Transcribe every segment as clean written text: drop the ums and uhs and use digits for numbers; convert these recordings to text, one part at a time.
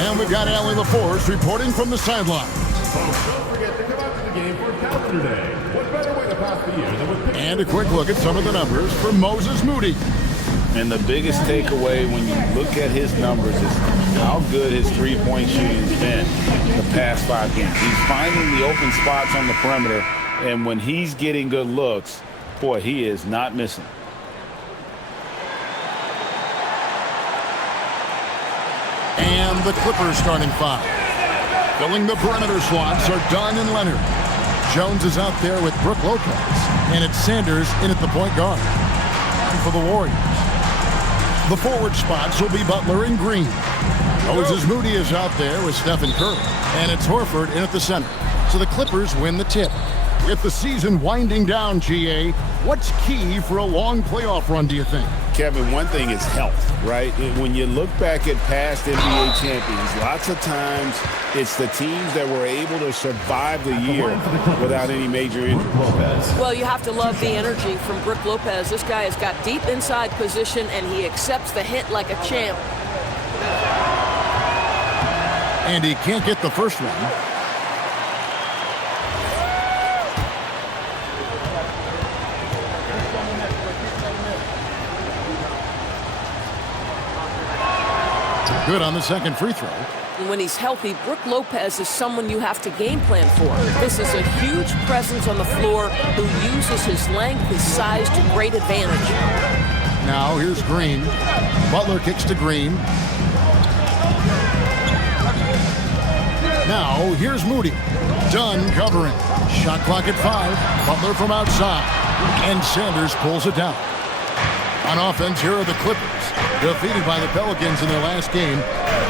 And we've got Allie LaForce reporting from the sideline. Folks, don't forget to come out to the game for a calendar day. What better way to pass the year than with pictures? And a quick look at some of the numbers for Moses Moody. And the biggest takeaway when you look at his numbers is how good his three-point shooting has been the past 5 games. He's finding the open spots on the perimeter, and when he's getting good looks, boy, he is not missing. And the Clippers starting 5. Filling the perimeter slots are Dunn and Leonard. Jones is out there with Brook Lopez, and it's Sanders in at the point guard. And for the Warriors, the forward spots will be Butler and Green. Moses Moody is out there with Stephen Curry, and it's Horford in at the center. So the Clippers win the tip. With the season winding down, GA, what's key for a long playoff run, do you think? Kevin, one thing is health, right? When you look back at past NBA champions, lots of times it's the teams that were able to survive the year without any major injury. Well, you have to love the energy from Brook Lopez. This guy has got deep inside position, and he accepts the hit like a champ. And he can't get the first one. Good on the second free throw. And when he's healthy, Brook Lopez is someone you have to game plan for. This is a huge presence on the floor who uses his length, his size to great advantage. Now here's Green. Butler kicks to Green. Now here's Moody. Dunn covering. Shot clock at 5. Butler from outside. And Sanders pulls it down. On offense, here are the Clippers. Defeated by the Pelicans in their last game,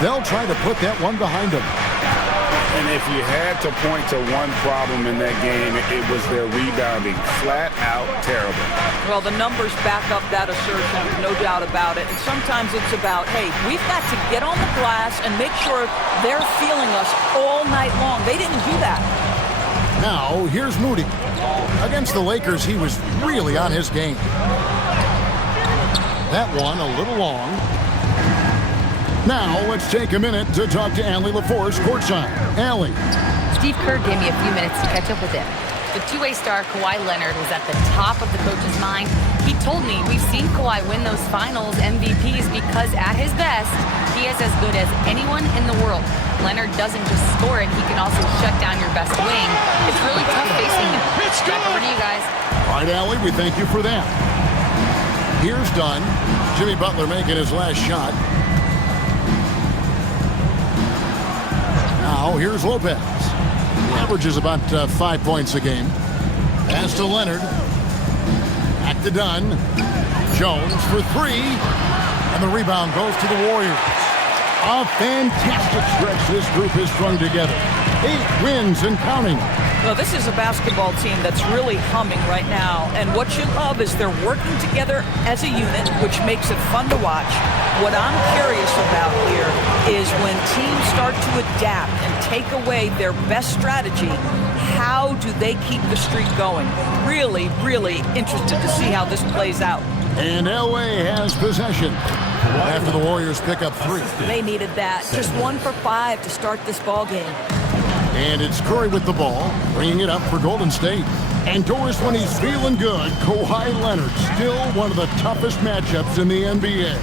they'll try to put that one behind them. And if you had to point to one problem in that game, it was their rebounding. Flat out terrible. Well, the numbers back up that assertion, no doubt about it. And sometimes it's about, hey, we've got to get on the glass and make sure they're feeling us all night long. They didn't do that. Now, here's Moody. Against the Lakers, he was really on his game. That one a little long. Now let's take a minute to talk to Allie LaForce courtside. Allie. Steve Kerr gave me a few minutes to catch up with him. The two-way star Kawhi Leonard was at the top of the coach's mind. He told me we've seen Kawhi win those finals MVPs because at his best, he is as good as anyone in the world. Leonard doesn't just score it, he can also shut down your best wing. It's really tough facing him. Back over to you guys. All right, Allie, we thank you for that. Here's Dunn. Jimmy Butler making his last shot. Now here's Lopez. He averages about 5 points a game. Pass to Leonard. Back to Dunn. Jones for 3. And the rebound goes to the Warriors. A fantastic stretch this group has strung together. 8 wins and counting. Well, this is a basketball team that's really humming right now. And what you love is they're working together as a unit, which makes it fun to watch. What I'm curious about here is when teams start to adapt and take away their best strategy, how do they keep the streak going? Really, really interested to see how this plays out. And LA has possession after the Warriors pick up 3. They needed that. Just 1 for 5 to start this ball game. And it's Curry with the ball, bringing it up for Golden State. And Doris, when he's feeling good, Kawhi Leonard, still one of the toughest matchups in the NBA.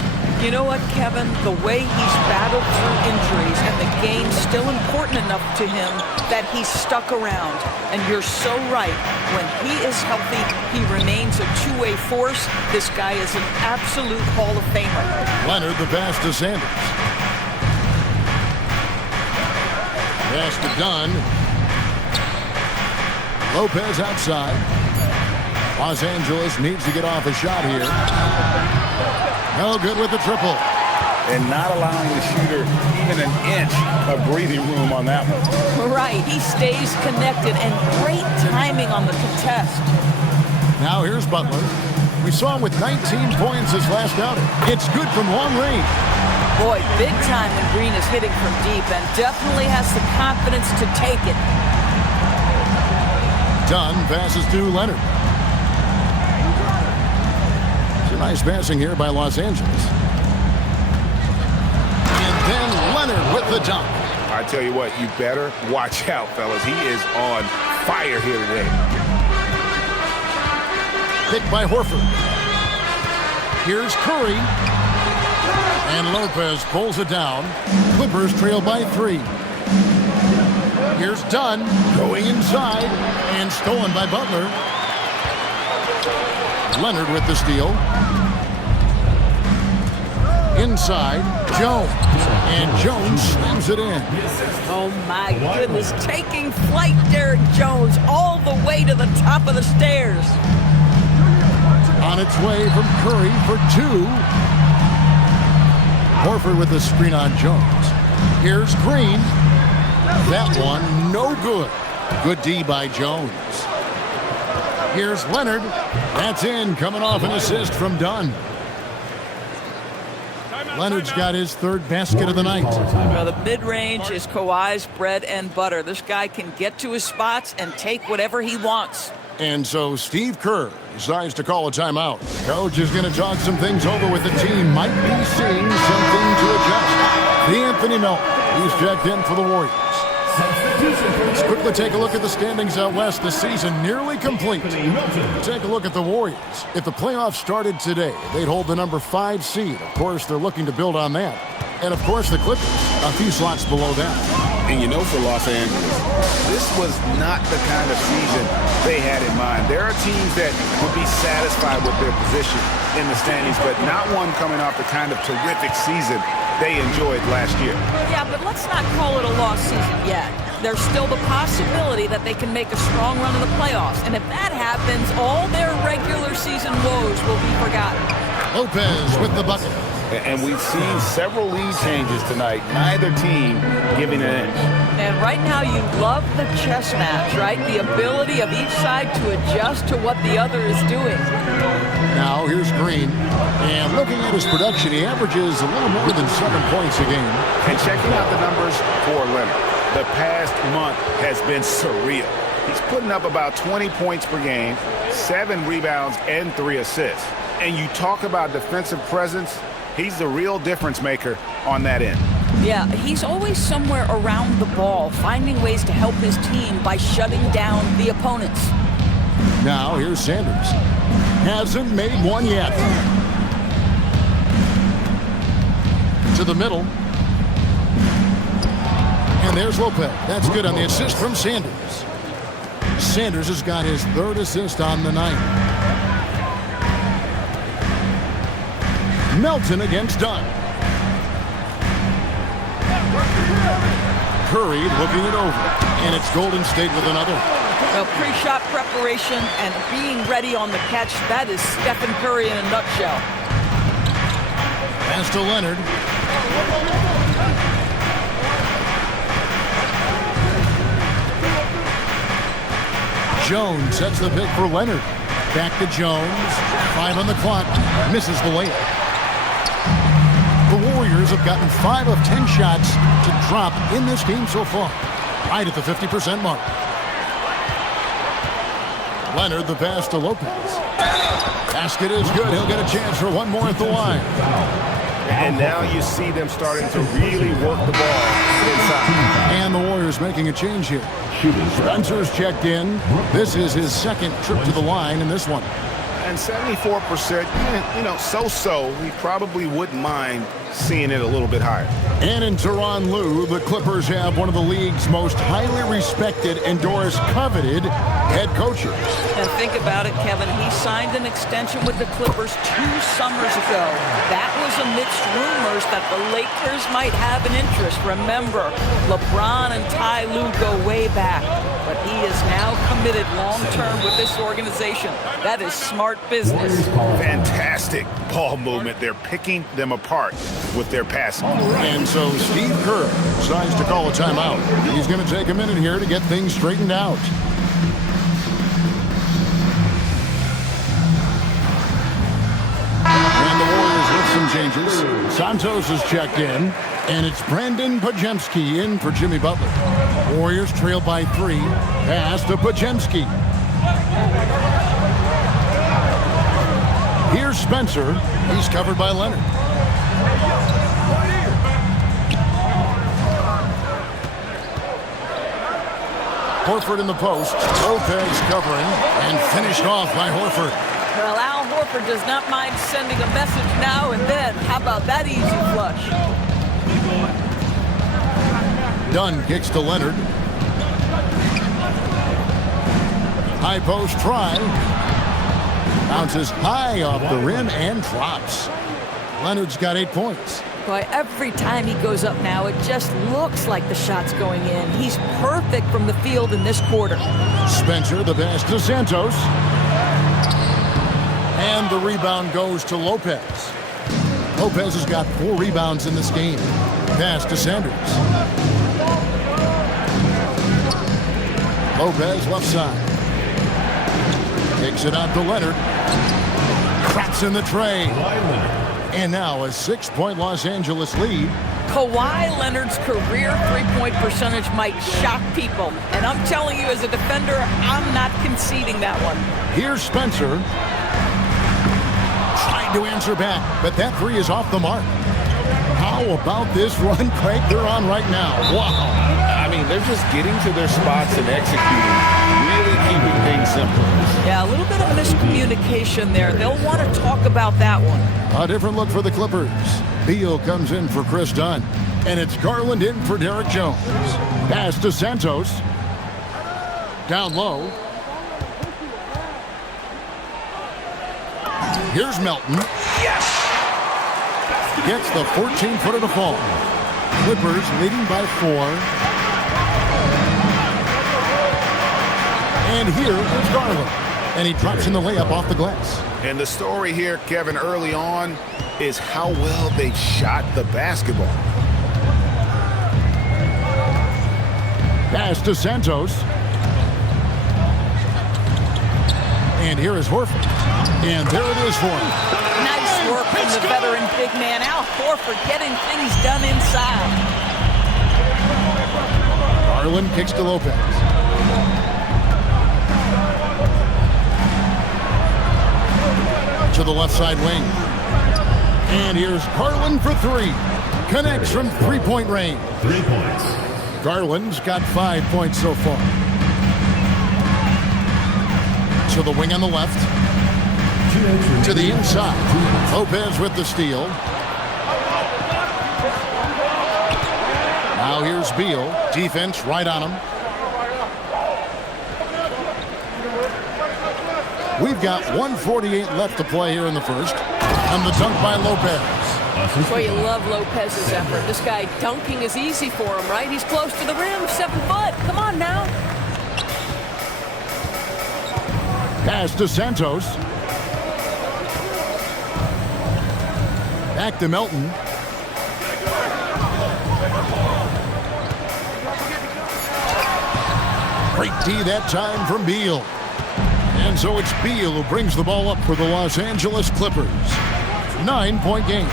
You know what, Kevin? The way he's battled through injuries and the game's still important enough to him that he's stuck around. And you're so right. When he is healthy, he remains a two-way force. This guy is an absolute Hall of Famer. Leonard, the pass to Sanders. Pass to Dunn. Lopez outside. Los Angeles needs to get off a shot here. No good with the triple. And not allowing the shooter even an inch of breathing room on that one. Right, he stays connected and great timing on the contest. Now here's Butler. We saw him with 19 points his last outing. It's good from long range. Boy, big time when Green is hitting from deep and definitely has the confidence to take it. Dunn passes to Leonard. It's a nice passing here by Los Angeles. And Then Leonard with the dunk. I tell you what, you better watch out, fellas. He is on fire here today. Picked by Horford. Here's Curry. And Lopez pulls it down. Clippers trail by 3. Here's Dunn going inside and stolen by Butler. Leonard with the steal. Inside, Jones. And Jones slams it in. Oh, my goodness. Taking flight, Derek Jones, all the way to the top of the stairs. On its way from Curry for 2. Horford with the screen on Jones. Here's Green. That one, no good. Good D by Jones. Here's Leonard. That's in, coming off an assist from Dunn. Leonard's got his 3rd basket of the night. Well, the mid-range is Kawhi's bread and butter. This guy can get to his spots and take whatever he wants. And so Steve Kerr decides to call a timeout. Coach is going to talk some things over with the team. Might be seeing something to adjust. The Anthony Melton, he's checked in for the Warriors. Let's quickly take a look at the standings out west. The season nearly complete. Take a look at the Warriors. If the playoffs started today, they'd hold the number 5 seed. Of course, they're looking to build on that. And, of course, the Clippers, a few slots below that. And you know, for Los Angeles, this was not the kind of season they had in mind. There are teams that would be satisfied with their position in the standings, but not one coming off the kind of terrific season they enjoyed last year. Yeah, but let's not call it a lost season yet. There's still the possibility that they can make a strong run in the playoffs. And if that happens, all their regular season woes will be forgotten. Lopez with the bucket. And we've seen several lead changes tonight. Neither team giving an inch. And right now you love the chess match, right? The ability of each side to adjust to what the other is doing. Now here's Green. And looking at his production, he averages a little more than 7 points a game. And checking out the numbers for Leonard, the past month has been surreal. He's putting up about 20 points per game, 7 rebounds, and 3 assists. And you talk about defensive presence, he's the real difference maker on that end. Yeah, he's always somewhere around the ball, finding ways to help his team by shutting down the opponents. Now here's Sanders. Hasn't made one yet. To the middle. And there's Lopez. That's good on the assist from Sanders. Sanders has got his 3rd assist on the night. Melton against Dunn. Curry looking it over. And it's Golden State with another. Well, pre-shot preparation and being ready on the catch, that is Stephen Curry in a nutshell. Pass to Leonard. Jones sets the pick for Leonard. Back to Jones. 5 on the clock. Misses the layup. The Warriors have gotten 5 of 10 shots to drop in this game so far. Right at the 50% mark. Leonard, the pass to Lopez. Basket is good. He'll get a chance for one more at the line. And now you see them starting to really work the ball inside. And the Warriors making a change here. Spencer's checked in. This is his 2nd trip to the line in this one. And 74%, you know, so-so. We probably wouldn't mind seeing it a little bit higher. And in Tyronn Lue, the Clippers have one of the league's most highly respected, endorsed, coveted head coaches. And think about it, Kevin. He signed an extension with the Clippers 2 summers ago. That was amidst rumors that the Lakers might have an interest. Remember, LeBron and Ty Lue go way back. But he is now committed long-term with this organization. That is smart business. Fantastic ball movement. They're picking them apart with their passing. And so Steve Kerr decides to call a timeout. He's going to take a minute here to get things straightened out. And the Warriors with some changes. Santos is checked in, and it's Brandon Podziemski in for Jimmy Butler. Warriors trail by 3. Pass to Podziemski. Here's Spencer. He's covered by Leonard. Horford in the post. Lopez covering and finished off by Horford. Well, Al Horford does not mind sending a message now and then. How about that easy flush? Dunn kicks to Leonard. High post try. Bounces high off the rim and drops. Leonard's got 8 points. Boy, every time he goes up now, it just looks like the shot's going in. He's perfect from the field in this quarter. Spencer, the pass to Santos. And the rebound goes to Lopez. Lopez has got 4 rebounds in this game. Pass to Sanders. Lopez left side. Takes it out to Leonard. Cracks in the tray. And now a 6-point Los Angeles lead. Kawhi Leonard's career three-point percentage might shock people. And I'm telling you, as a defender, I'm not conceding that one. Here's Spencer. Trying to answer back, but that three is off the mark. How about this run, Craig, they're on right now? Wow. I mean, they're just getting to their spots and executing, really keeping things simple. Yeah, a little bit of miscommunication there. They'll want to talk about that one. A different look for the Clippers. Beal comes in for Chris Dunn. And it's Garland in for Derek Jones. Pass to Santos. Down low. Here's Melton. Yes! Gets the 14-footer to fall. Clippers leading by 4. And here is Garland. And he drops in the layup off the glass. And the story here, Kevin, early on is how well they shot the basketball. Pass to Santos. And here is Horford. And there it is for him. Nice work from the veteran big man. Al Horford getting things done inside. Garland kicks to Lopez. To the left side wing. And here's Garland for 3. Connects from 3-point range. 3 points. Garland's got 5 points so far. To the wing on the left. To the inside. Lopez with the steal. Now here's Beal. Defense right on him. We've got 1:48 left to play here in the first. And the dunk by Lopez. Boy, you love Lopez's effort. This guy dunking is easy for him, right? He's close to the rim, 7 foot. Come on now. Pass to Santos. Back to Melton. Great D that time from Beal. And so it's Beal who brings the ball up for the Los Angeles Clippers. 9-point game.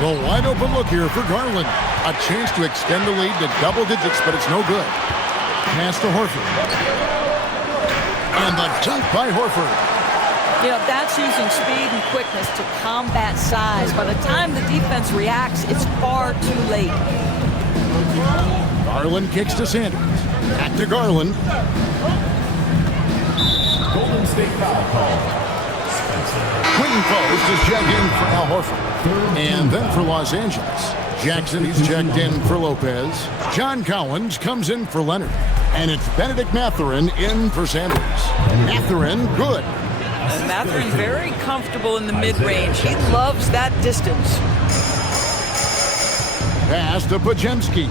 The wide open look here for Garland. A chance to extend the lead to double digits, but it's no good. Pass to Horford. And the dunk by Horford. You know, that's using speed and quickness to combat size. By the time the defense reacts, it's far too late. Garland kicks to Sanders. Back to Garland. Golden State foul call. Queen post is checked in for Al Horford. And then for Los Angeles, Jackson is checked in for Lopez. John Collins comes in for Leonard. And it's Benedict Mathurin in for Sanders. Mathurin, good. And Mathurin very comfortable in the mid-range. He loves that distance. Pass to Pajemski.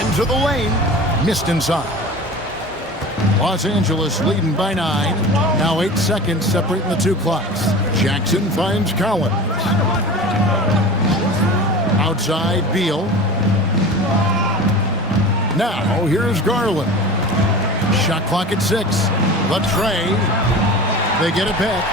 Into the lane. Missed inside. Los Angeles leading by 9. Now 8 seconds separating the 2 clocks. Jackson finds Collins. Outside Beal. Now here's Garland. Shot clock at 6. The tray. They get it back.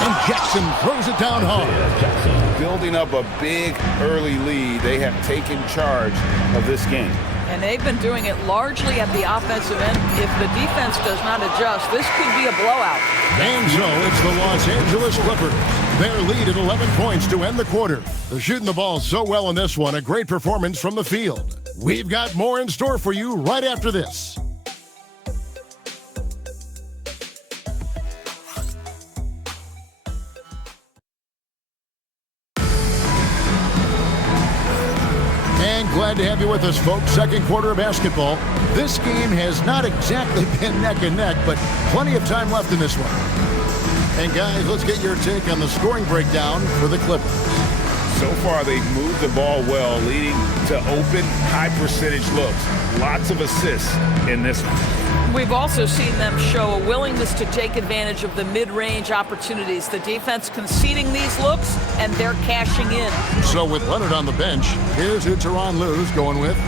And Jackson throws it down hard. Building up a big early lead, they have taken charge of this game. And they've been doing it largely at the offensive end. If the defense does not adjust, this could be a blowout. And so it's the Los Angeles Clippers Their lead at 11 points to end the quarter. They're shooting the ball so well in this one. A great performance from the field. We've got more in store for you right after this. And glad to have you with us, folks. Second quarter of basketball. This game has not exactly been neck and neck, but plenty of time left in this one. And guys, let's get your take on the scoring breakdown for the Clippers. So far, they've moved the ball well, leading to open, high-percentage looks. Lots of assists in this one. We've also seen them show a willingness to take advantage of the mid-range opportunities. The defense conceding these looks, and they're cashing in. So with Leonard on the bench, here's who Tyronn Lue's going with.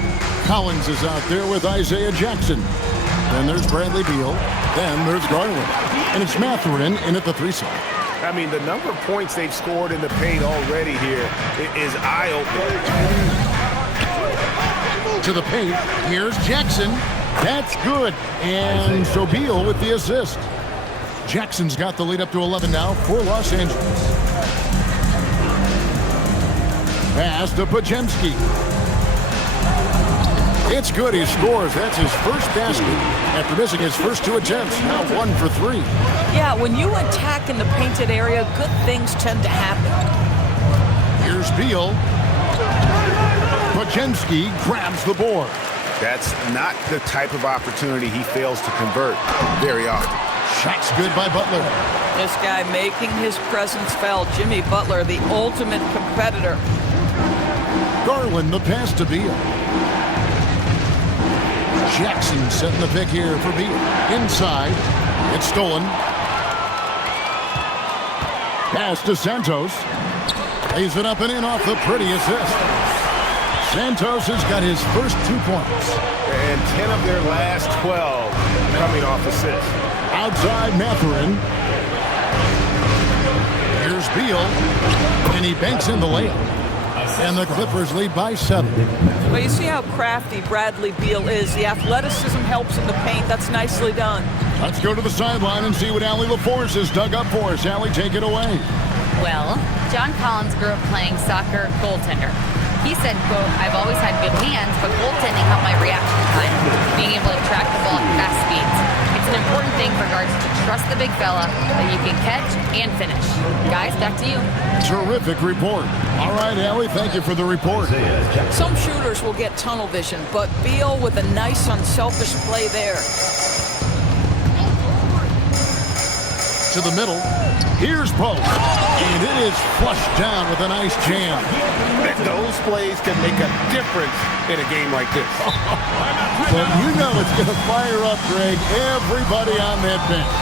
Collins is out there with Isaiah Jackson. Then there's Bradley Beal. Then there's Garland. And it's Mathurin in at the 3 side. I mean, the number of points they've scored in the paint already here is eye-opening. To the paint, here's Jackson. That's good. And so Beal with the assist. Jackson's got the lead up to 11 now for Los Angeles. Pass to Podziemski. It's good. He scores. That's his first basket after missing his first 2 attempts. Now 1 for 3. Yeah, when you attack in the painted area, good things tend to happen. Here's Beal. Podziemski grabs the board. That's not the type of opportunity he fails to convert very often. Shot's good by Butler. This guy making his presence felt. Jimmy Butler, the ultimate competitor. Garland, the pass to Beal. Jackson setting the pick here for Beal. Inside. It's stolen. Pass to Santos. Lays it up and in off the pretty assist. Santos has got his first 2 points. And 10 of their last 12 coming off assists. Outside Mathurin. Here's Beal. And he banks in the layup. And the Clippers lead by 7. Well, you see how crafty Bradley Beal is. The athleticism helps in the paint. That's nicely done. Let's go to the sideline and see what Allie LaForce has dug up for us. Allie, take it away. Well, John Collins grew up playing soccer goaltender. He said, quote, "I've always had good hands, but goaltending helped my reaction time, being able to track the ball at fast speeds. It's an important thing for guards to trust the big fella that you can catch and finish." Guys, back to you. Terrific report. All right, Allie, thank you for the report. Some shooters will get tunnel vision, but Beal with a nice, unselfish play there. To the middle. Here's Pope. And it is flushed down with a nice jam. Those plays can make a difference in a game like this. But you know it's going to fire up, Greg, everybody on that bench.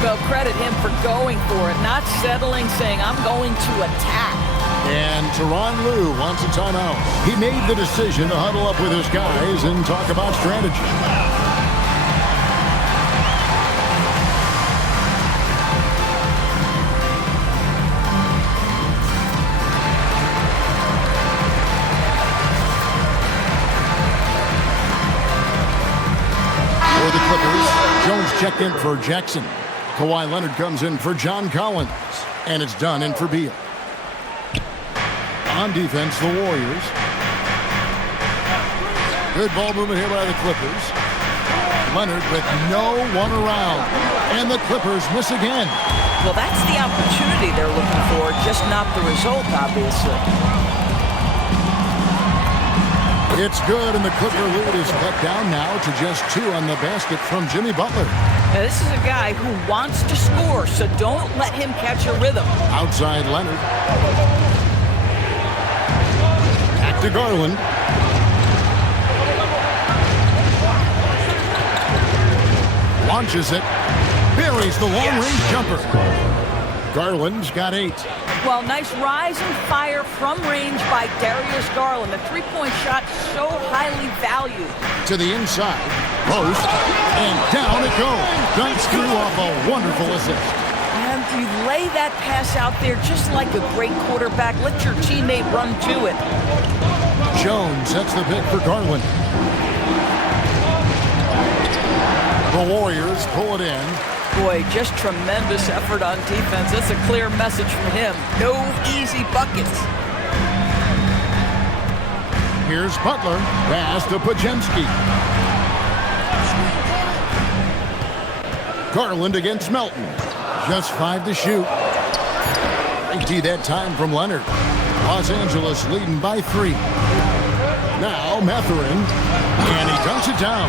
Well, credit him for going for it, not settling, saying, "I'm going to attack." And Tyronn Lue wants a timeout. He made the decision to huddle up with his guys and talk about strategy. For the Clippers, Jones checked in for Jackson. Kawhi Leonard comes in for John Collins. And it's done in for Beal. On defense, the Warriors. Good ball movement here by the Clippers. Leonard with no one around. And the Clippers miss again. Well, that's the opportunity they're looking for, just not the result, obviously. It's good, and the Clipper lead is cut down now to just 2 on the basket from Jimmy Butler. Now, this is a guy who wants to score, so don't let him catch a rhythm. Outside Leonard. Back to Garland. Launches it. Buries the long-range jumper. Garland's got 8. Well, nice rise and fire from range by Darius Garland. The three-point shot so highly valued. To the inside. Post. And down it goes. Dunks through off a wonderful assist. And you lay that pass out there just like a great quarterback. Let your teammate run to it. Jones sets the pick for Garland. The Warriors pull it in. Boy, just tremendous effort on defense. That's a clear message from him. No easy buckets. Here's Butler. Pass to Pajemski. Garland against Melton. Just 5 to shoot. Big that time from Leonard. Los Angeles leading by 3. Now Matherin, and he dunks it down.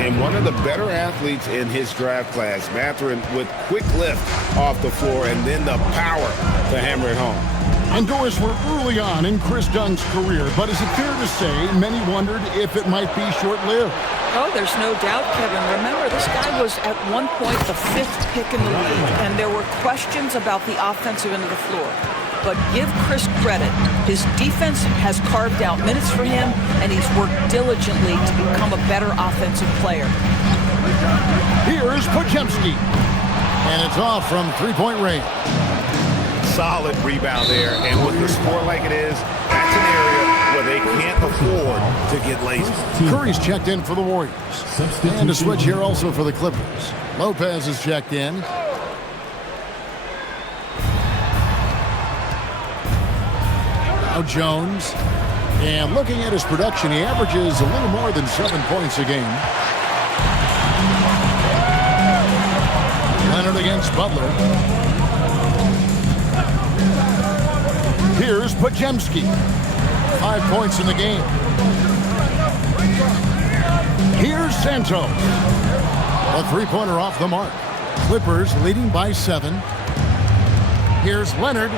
And one of the better athletes in his draft class, Matherin, with quick lift off the floor and then the power to hammer it home. And doors were early on in Chris Dunn's career, but is it fair to say many wondered if it might be short-lived? Oh, there's no doubt, Kevin. Remember, this guy was at one point the 5th pick in the league, and there were questions about the offensive end of the floor. But give Chris credit. His defense has carved out minutes for him, and he's worked diligently to become a better offensive player. Here's Pajemski, and it's off from three-point range. Solid rebound there, and with the score like it is, that's an area where they can't afford to get lazy. Curry's checked in for the Warriors. And a switch here also for the Clippers. Lopez is checked in. Now Jones. And looking at his production, he averages a little more than 7 points a game. Leonard against Butler. Here's Pajemski. 5 points in the game. Here's Santos. A three-pointer off the mark. Clippers leading by 7. Here's Leonard.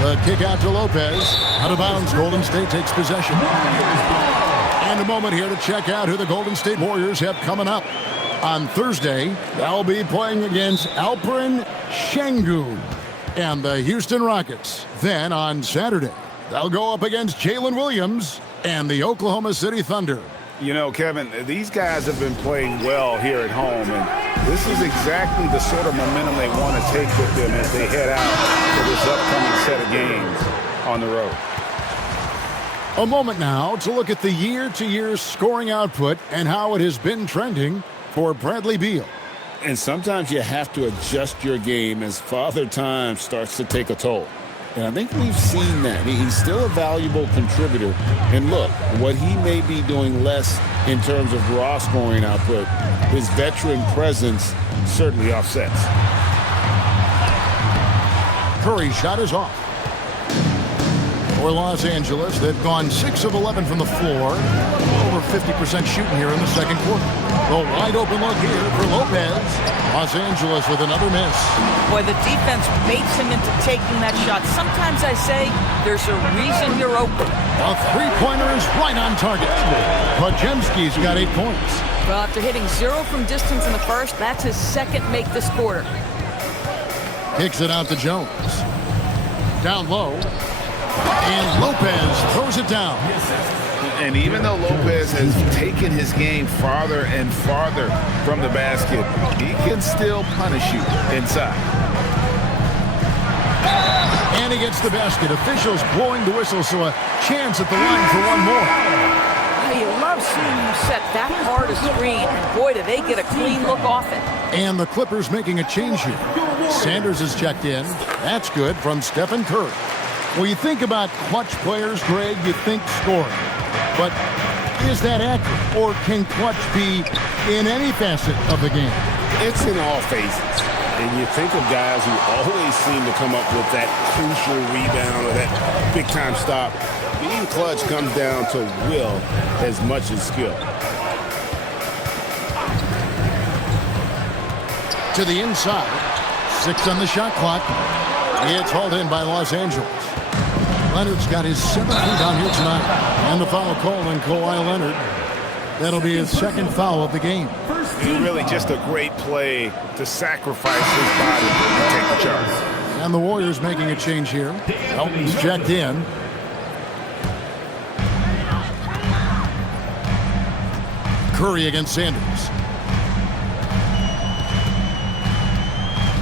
The kick out to Lopez. Out of bounds. Golden State takes possession. And a moment here to check out who the Golden State Warriors have coming up. On Thursday, they'll be playing against Alperen Şengün and the Houston Rockets. Then on Saturday, they'll go up against Jalen Williams and the Oklahoma City Thunder. You know, Kevin, these guys have been playing well here at home, and this is exactly the sort of momentum they want to take with them as they head out for this upcoming set of games on the road. A moment now to look at the year-to-year scoring output and how it has been trending for Bradley Beal. And sometimes you have to adjust your game as Father Time starts to take a toll. And I think we've seen that. He's still a valuable contributor. And look, what he may be doing less in terms of raw scoring output, his veteran presence certainly offsets. Curry's shot is off. For Los Angeles, they've gone 6 of 11 from the floor. Over 50% shooting here in the second quarter. The wide open look here for Lopez. Los Angeles with another miss. Boy, the defense baits him into taking that shot. Sometimes I say there's a reason you're open. A three-pointer is right on target. Pajemski's got 8 points. Well, after hitting 0 from distance in the first, that's his second make this quarter. Kicks it out to Jones. Down low. And Lopez throws it down. And even though Lopez has taken his game farther and farther from the basket, he can still punish you inside. And he gets the basket. Officials blowing the whistle, so a chance at the line for one more. You love seeing him set that hard a screen. And boy, do they get a clean look off it. And the Clippers making a change here. Sanders is checked in. That's good from Stephen Curry. When you think about clutch players, Greg, you think scoring. But is that accurate? Or can clutch be in any facet of the game? It's in all phases. And you think of guys who always seem to come up with that crucial rebound or that big-time stop. Being clutch comes down to will as much as skill. To the inside. 6 on the shot clock. It's hauled in by Los Angeles. Leonard's got his 7th rebound here tonight. And the foul called on Kawhi Leonard. That'll be his second foul of the game. Really just a great play to sacrifice his body and take the charge. And the Warriors making a change here. Elton's checked in. Curry against Sanders.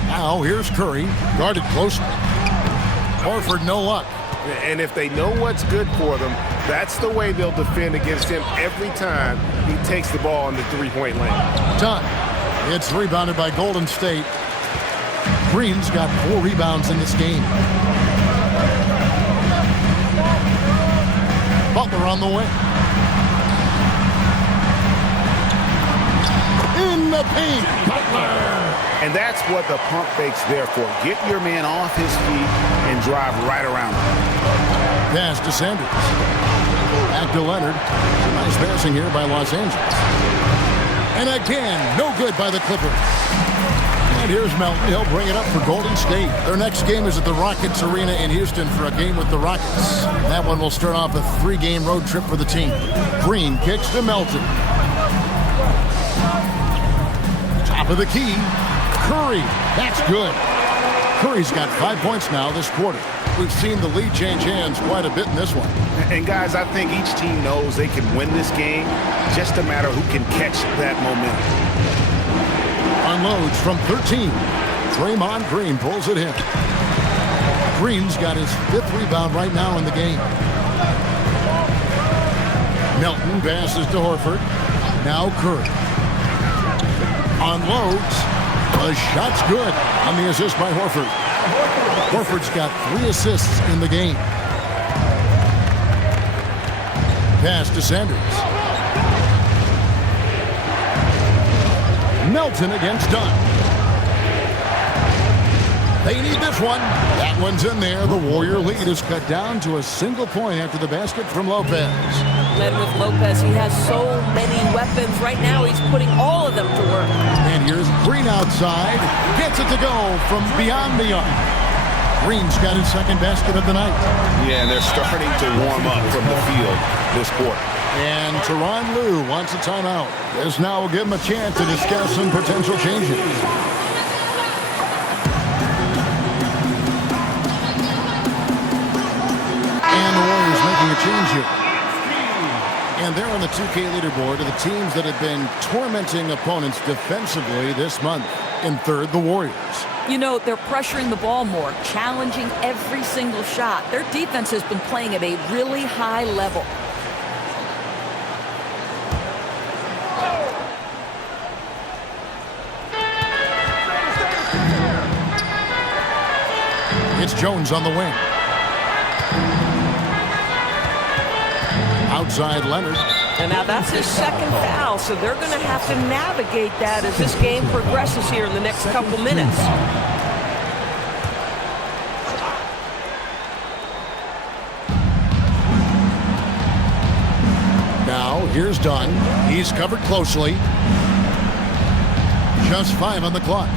Now here's Curry, guarded closely. Horford no luck. And if they know what's good for them, that's the way they'll defend against him every time he takes the ball in the three-point lane. Done. It's rebounded by Golden State. Green's got 4 rebounds in this game. Butler on the wing. In the paint, Butler. And that's what the pump fake's there for. Get your man off his feet and drive right around him. Pass to Sanders. Back to Leonard. Nice passing here by Los Angeles. And again, no good by the Clippers. And here's Melton. He'll bring it up for Golden State. Their next game is at the Rockets Arena in Houston for a game with the Rockets. That one will start off a 3-game road trip for the team. Green kicks to Melton. Top of the key. Curry. That's good. Curry's got 5 points now this quarter. We've seen the lead change hands quite a bit in this one. And guys, I think each team knows they can win this game. Just a matter who can catch that momentum. Unloads from 13. Draymond Green pulls it in. Green's got his 5th rebound right now in the game. Melton passes to Horford. Now Curry. Unloads. The shot's good on the assist by Horford. Horford's got 3 assists in the game. Pass to Sanders. Melton against Dunn. They need this one. That one's in there. The Warrior lead is cut down to a single point after the basket from Lopez. Led with Lopez, he has so many weapons. Right now, he's putting all of them to work. And here's Green outside. Gets it to go from beyond the arc. Green's got his 2nd basket of the night. Yeah, and they're starting to warm up from the field this quarter. And Tyronn Lue wants a timeout. This now will give him a chance to discuss some potential changes. And the Warriors making a change here. And they're on the 2K leaderboard of the teams that have been tormenting opponents defensively this month. In 3rd, the Warriors. You know, they're pressuring the ball more, challenging every single shot. Their defense has been playing at a really high level. It's Jones on the wing. Outside Leonard. And now that's his 2nd foul, so they're going to have to navigate that as this game progresses here in the next couple minutes. Now, here's Dunn. He's covered closely. Just 5 on the clock.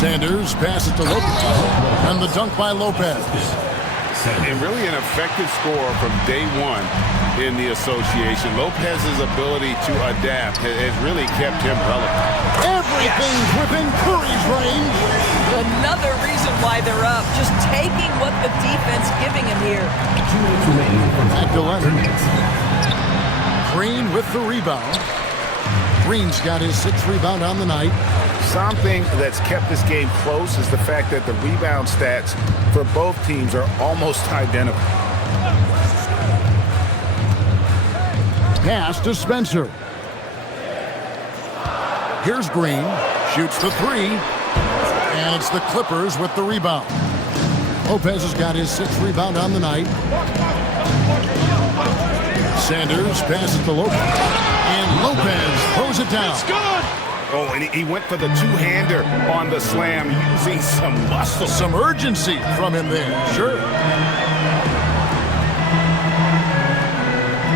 Sanders passes to Lopez. And the dunk by Lopez. And really an effective score from day one in the association. Lopez's ability to adapt has really kept him relevant. Everything's within Curry's range. Another reason why they're up. Just taking what the defense giving him here. Back to Leonard. Green with the rebound. Green's got his 6th rebound on the night. Something that's kept this game close is the fact that the rebound stats for both teams are almost identical. Pass to Spencer. Here's Green. Shoots the 3. And it's the Clippers with the rebound. Lopez has got his 6th rebound on the night. Sanders passes to Lopez. And Lopez throws it down. Oh, and he went for the 2-hander on the slam, using some muscle. Some urgency from him there. Sure.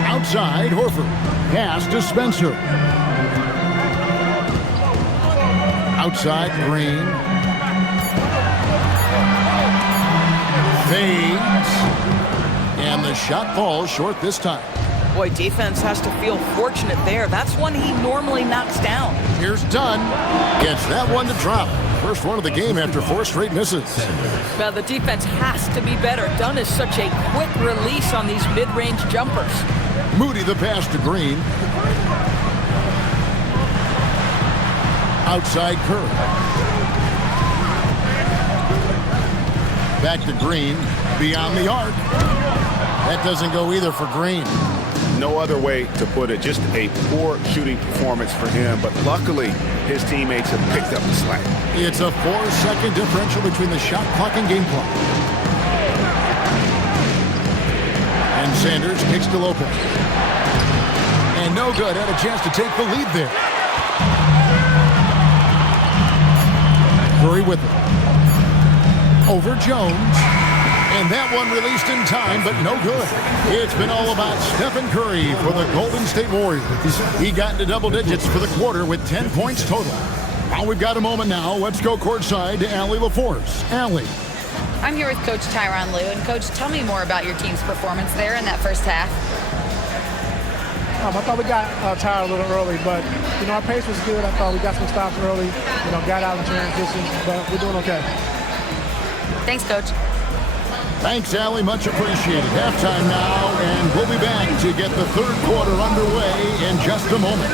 Outside, Horford. Pass to Spencer. Outside, Green. Fades. And the shot falls short this time. Boy, defense has to feel fortunate there. That's one he normally knocks down. Here's Dunn. Gets that one to drop. First one of the game after 4 straight misses. Well, the defense has to be better. Dunn is such a quick release on these mid-range jumpers. Moody the pass to Green. Outside Curry. Back to Green. Beyond the arc. That doesn't go either for Green. No other way to put it. Just a poor shooting performance for him. But luckily, his teammates have picked up the slack. It's a 4-second differential between the shot clock and game clock. And Sanders kicks to Lopez. And no good. Had a chance to take the lead there. Curry with it. Over Jones. And that one released in time, but no good. It's been all about Stephen Curry for the Golden State Warriors. He got into double digits for the quarter with 10 points total. Now we've got a moment now. Let's go courtside to Allie LaForce. Allie. I'm here with Coach Tyronn Lue. And, Coach, tell me more about your team's performance there in that first half. I thought we got tired a little early, but, our pace was good. I thought we got some stops early, got out in transition, but we're doing okay. Thanks, Coach. Thanks, Allie. Much appreciated. Halftime now, and we'll be back to get the third quarter underway in just a moment.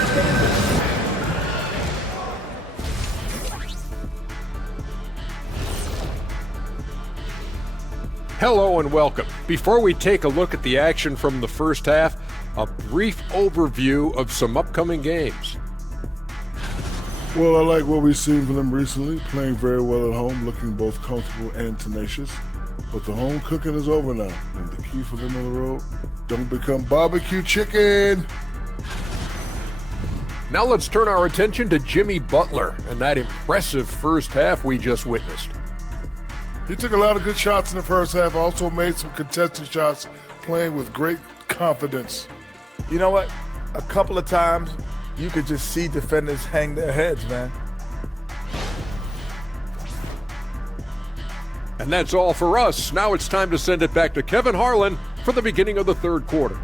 Hello and welcome. Before we take a look at the action from the first half, a brief overview of some upcoming games. Well, I like what we've seen from them recently, playing very well at home, looking both comfortable and tenacious. But the home cooking is over now, and the key for them on the road, don't become barbecue chicken. Now let's turn our attention to Jimmy Butler and that impressive first half we just witnessed. He took a lot of good shots in the first half, also made some contested shots, playing with great confidence. You know what? A couple of times, you could just see defenders hang their heads, man. And that's all for us. Now it's time to send it back to Kevin Harlan for the beginning of the third quarter.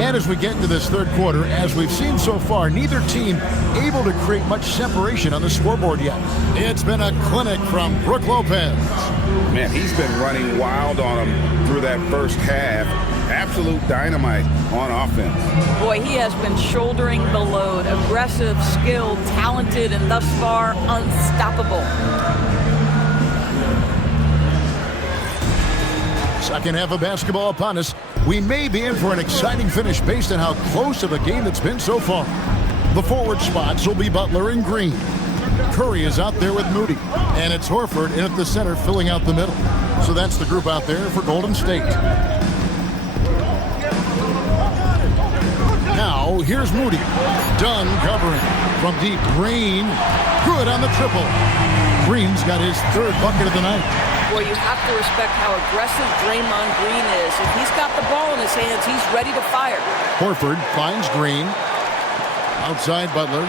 And as we get into this third quarter, as we've seen so far, neither team able to create much separation on the scoreboard yet. It's been a clinic from Brook Lopez. Man, he's been running wild on him through that first half. Absolute dynamite on offense. Boy, he has been shouldering the load. Aggressive, skilled, talented, and thus far unstoppable. Second half of basketball upon us. We may be in for an exciting finish based on how close of a game it's been so far. The forward spots will be Butler and Green. Curry is out there with Moody. And it's Horford in at the center filling out the middle. So that's the group out there for Golden State. Now, here's Moody. Dunn covering. From deep, Green. Good on the triple. Green's got his third bucket of the night. Boy, you have to respect how aggressive Draymond Green is. If he's got the ball in his hands, he's ready to fire. Horford finds Green. Outside Butler.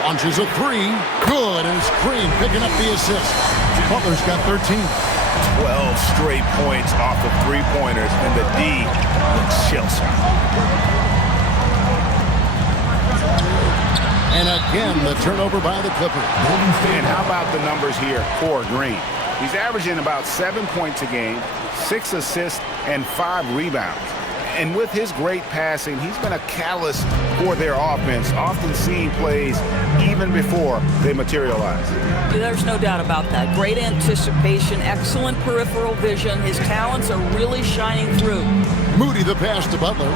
Launches a three. Good, and it's Green picking up the assist. Butler's got 13. 12 straight points off of three-pointers, and the D looks shell-shocked. And again, the turnover by the Clippers. And how about the numbers here for Green? He's averaging about 7 points a game, 6 assists, and 5 rebounds. And with his great passing, he's been a catalyst for their offense, often seeing plays even before they materialize. There's no doubt about that. Great anticipation, excellent peripheral vision. His talents are really shining through. Moody the pass to Butler.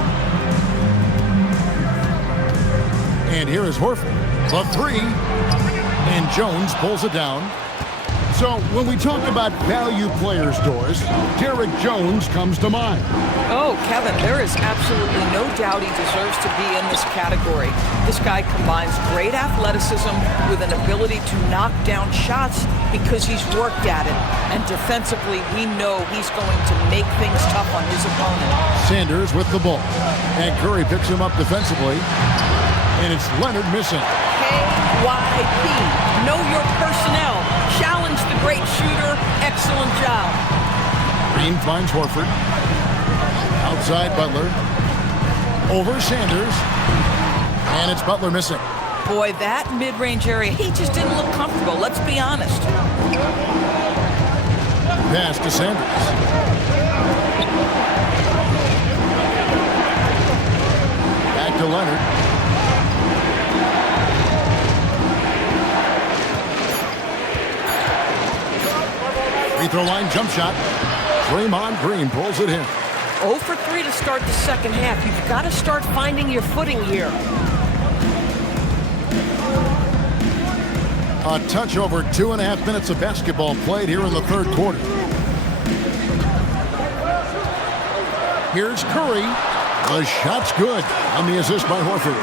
And here is Horford. The three. And Jones pulls it down. So when we talk about value players, Doris, Derek Jones comes to mind. Oh, Kevin, there is absolutely no doubt he deserves to be in this category. This guy combines great athleticism with an ability to knock down shots because he's worked at it. And defensively, we know he's going to make things tough on his opponent. Sanders with the ball. And Curry picks him up defensively. And it's Leonard missing. KYP. Know your personnel. Challenge the great shooter. Excellent job. Green finds Horford. Outside Butler. Over Sanders. And it's Butler missing. Boy, that mid-range area, he just didn't look comfortable. Let's be honest. Pass to Sanders. Back to Leonard. free throw line jump shot. Draymond Green pulls it in. 0 for 3 to start the second half. You've got to start finding your footing here. A touch over 2.5 minutes of basketball played here in the third quarter. Here's Curry. The shot's good on the assist by Horford.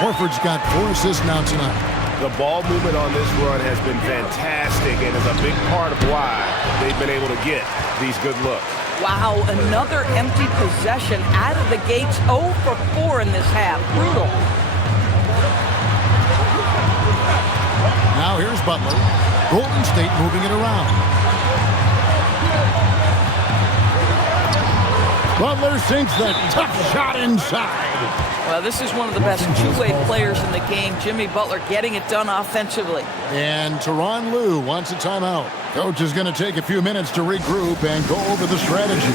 Horford's got 4 assists now tonight. The ball movement on this run has been fantastic and is a big part of why they've been able to get these good looks. Wow, another empty possession out of the gates. 0 for 4 in this half. Brutal. Now here's Butler. Golden State moving it around. Butler sinks the tough shot inside. Well, this is one of the best two-way players in the game. Jimmy Butler getting it done offensively. And Tyronn Lue wants a timeout. Coach is going to take a few minutes to regroup and go over the strategy.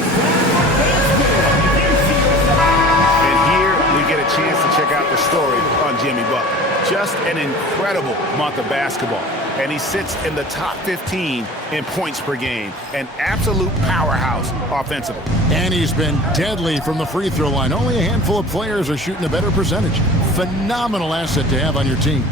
And here we get a chance to check out the story on Jimmy Butler. Just an incredible month of basketball. And he sits in the top 15 in points per game. An absolute powerhouse offensively. And he's been deadly from the free throw line. Only a handful of players are shooting a better percentage. Phenomenal asset to have on your team.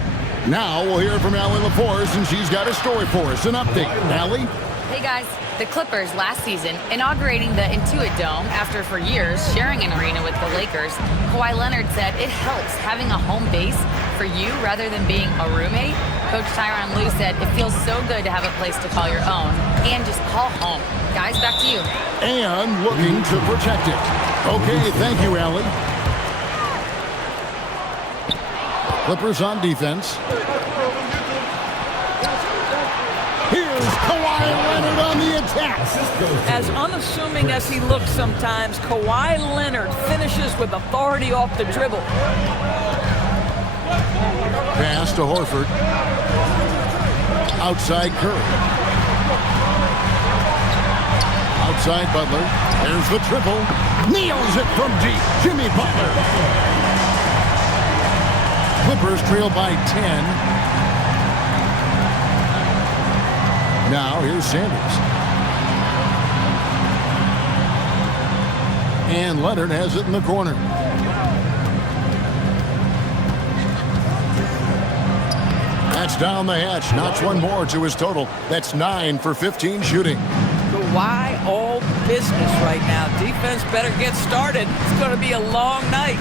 Now we'll hear from Allie LaForce, and she's got a story for us. An update. Allie? Hey guys, the Clippers last season inaugurating the Intuit Dome after for years sharing an arena with the Lakers. Kawhi Leonard said it helps having a home base for you rather than being a roommate. Coach Tyronn Lue said it feels so good to have a place to call your own and just call home. Guys, back to you. And looking to protect it. Okay, thank you, Allie. Clippers on defense. Here's Kawhi Leonard on the attack. As unassuming as he looks sometimes, Kawhi Leonard finishes with authority off the dribble. Pass to Horford. Outside Curry. Outside Butler. There's the triple. Nails it from deep. Jimmy Butler. Clippers trail by 10. Now here's Sanders. And Leonard has it in the corner. That's down the hatch. Knocks one more to his total. That's 9 for 15 shooting. Kawhi all business right now. Defense better get started. It's going to be a long night.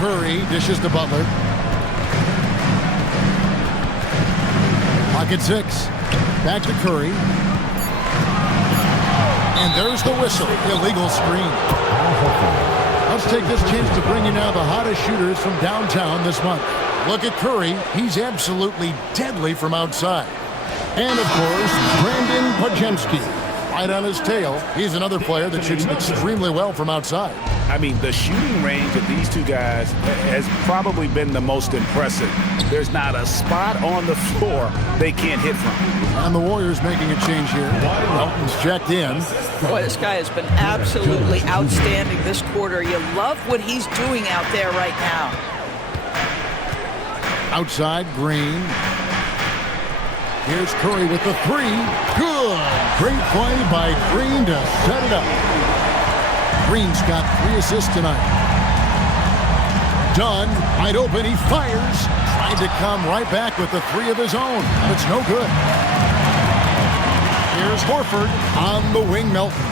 Curry dishes to Butler. Pocket 6. Back to Curry. And there's the whistle. Illegal screen. Let's take this chance to bring you now the hottest shooters from downtown this month. Look at Curry. He's absolutely deadly from outside. And, of course, Brandon Podziemski. Right on his tail. He's another player that shoots extremely well from outside. I mean, the shooting range of these two guys has probably been the most impressive. There's not a spot on the floor they can't hit from. And the Warriors making a change here. Melton's checked in. Boy, this guy has been absolutely outstanding this quarter. You love what he's doing out there right now. Outside, Green. Here's Curry with the 3. Good. Great play by Green to set it up. Green's got 3 assists tonight. Dunn, wide open, he fires. Tried to come right back with the 3 of his own, but it's no good. Here's Horford on the wing, Melton.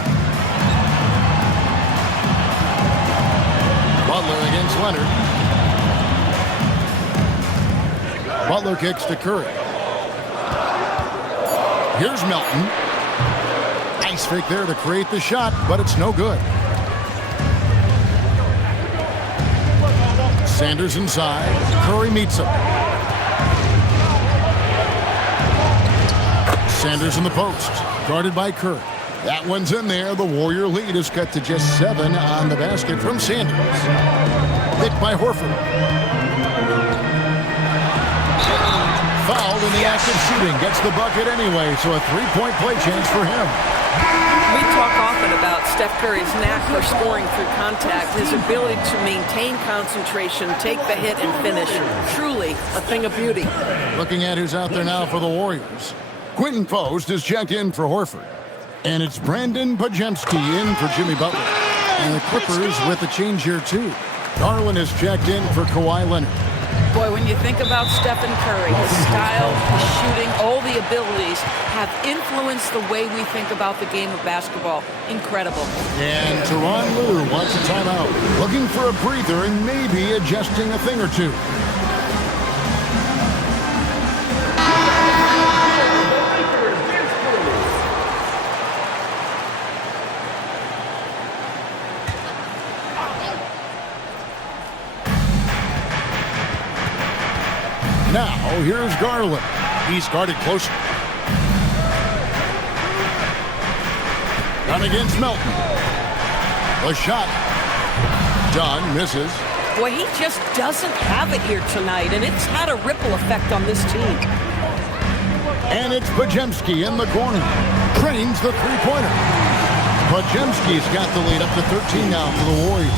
Butler against Leonard. Butler kicks to Curry. Here's Melton. Nice fake there to create the shot, but it's no good. Sanders inside. Curry meets him. Sanders in the post. Guarded by Curry. That one's in there. The Warrior lead is cut to just 7 on the basket from Sanders. Picked by Horford. Fouled in the act of shooting. Gets the bucket anyway, so a 3-point play chance for him. We talk often about Steph Curry's knack for scoring through contact, his ability to maintain concentration, take the hit, and finish. Truly a thing of beauty. Looking at who's out there now for the Warriors. Quentin Post is checked in for Horford. And it's Brandon Pajemski in for Jimmy Butler. And the Clippers with a change here, too. Garland is checked in for Kawhi Leonard. Boy, when you think about Stephen Curry, his style, his shooting, all the abilities have influenced the way we think about the game of basketball. Incredible. And Tyronn Lue wants a timeout, looking for a breather and maybe adjusting a thing or two. Now, here's Garland. He's guarded closer. Done against Melton. The shot. Dunn misses. Boy, he just doesn't have it here tonight, and it's had a ripple effect on this team. And it's Pajemski in the corner. Trains the three-pointer. Pajemski's got the lead up to 13 now for the Warriors.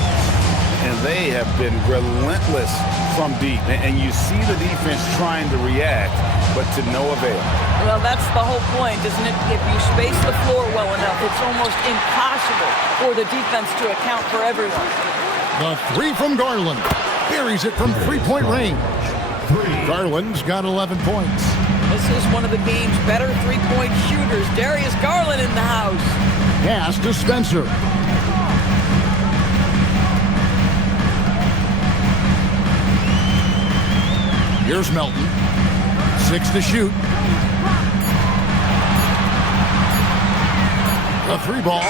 And they have been relentless from deep. And you see the defense trying to react, but to no avail. Well, that's the whole point, isn't it? If you space the floor well enough, it's almost impossible for the defense to account for everyone. The three from Garland. Buries it from three-point range. Garland's got 11 points. This is one of the game's better three-point shooters. Darius Garland in the house. Pass to Spencer. Here's Melton. 6 to shoot. The three ball.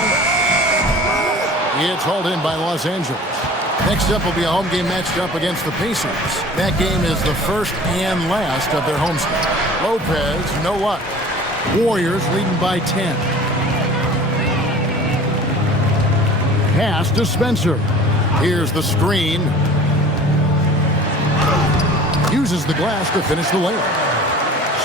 It's hauled in by Los Angeles. Next up will be a home game matched up against the Pacers. That game is the first and last of their homestand. Lopez, no luck. Warriors leading by 10. Pass to Spencer. Here's the screen. Uses the glass to finish the layup.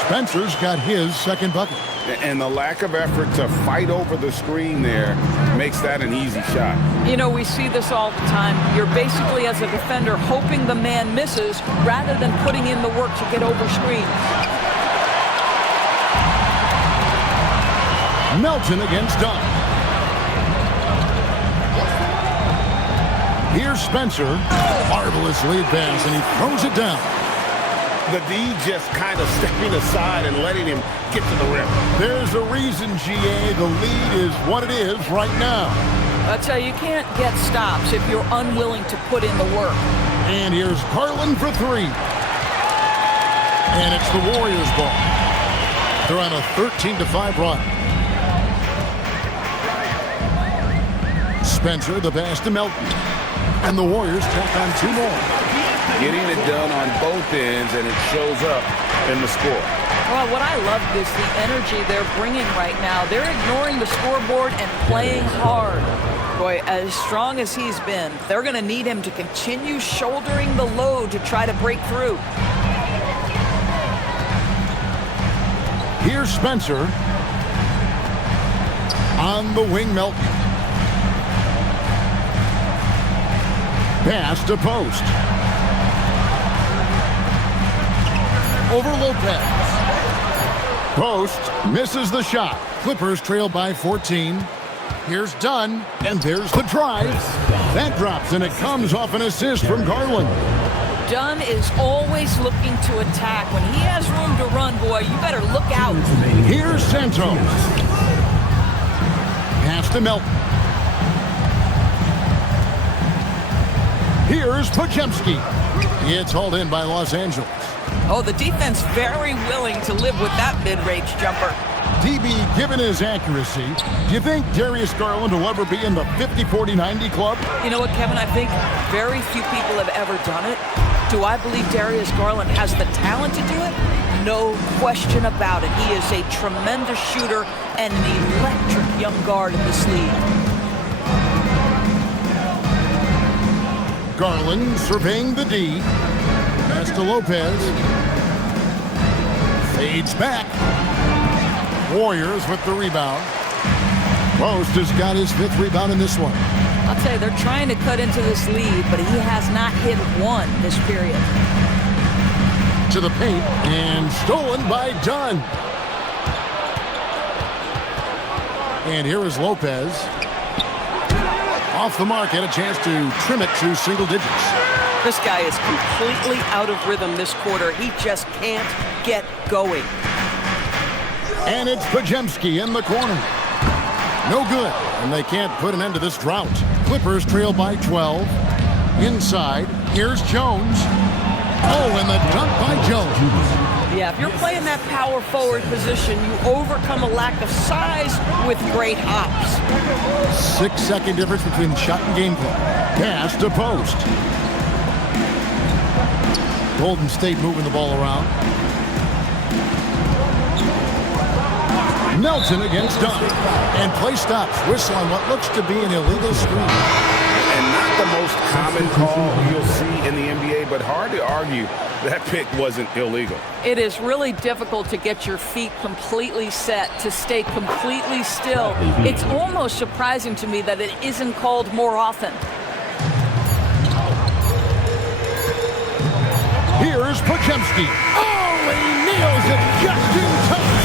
Spencer's got his second bucket. And the lack of effort to fight over the screen there makes that an easy shot. You know, we see this all the time. You're basically, as a defender, hoping the man misses rather than putting in the work to get over screens. Melton against Dunn. Here's Spencer. Marvelously advanced, and he throws it down. The D just kind of stepping aside and letting him get to the rim. There's a reason, GA. The lead is what it is right now. I'll tell you, you can't get stops if you're unwilling to put in the work. And here's Garland for three. And it's the Warriors' ball. They're on a 13-5 run. Spencer, the pass to Melton. And the Warriors tack on two more. Getting it done on both ends, and it shows up in the score. Well, what I love is the energy they're bringing right now. They're ignoring the scoreboard and playing hard. Boy, as strong as he's been, they're going to need him to continue shouldering the load to try to break through. Here's Spencer. On the wing, Melton. Pass to Post. Over Lopez. Post misses the shot. Clippers trail by 14. Here's Dunn, and there's the drive. That drops, and it comes off an assist from Garland. Dunn is always looking to attack. When he has room to run, boy, you better look out. Here's Santos. Pass to Melton. Here's Pajemski. It's hauled in by Los Angeles. Oh, the defense very willing to live with that mid-range jumper. DB, given his accuracy, do you think Darius Garland will ever be in the 50-40-90 club? You know what, Kevin? I think very few people have ever done it. Do I believe Darius Garland has the talent to do it? No question about it. He is a tremendous shooter and an electric young guard in this league. Garland surveying the D. Pass to Lopez. Fades back. Warriors with the rebound. Post has got his 5th rebound in this one. I'll tell you, they're trying to cut into this lead, but he has not hit one this period. To the paint, and stolen by Dunn. And here is Lopez. Off the mark, had a chance to trim it to single digits. This guy is completely out of rhythm this quarter. He just can't get going. And it's Pajemski in the corner. No good, and they can't put an end to this drought. Clippers trail by 12. Inside, here's Jones. Oh, and the dunk by Jones. Yeah, if you're playing that power forward position, you overcome a lack of size with great hops. 6-second difference between shot and game clock. Pass to Post. Golden State moving the ball around. Melton against Dunn. And play stops. Whistle on what looks to be an illegal screen. And not the most common call you'll see in the NBA, but hard to argue that pick wasn't illegal. It is really difficult to get your feet completely set, to stay completely still. It's almost surprising to me that it isn't called more often. Here's Pajemski. Oh, he nails it just in time.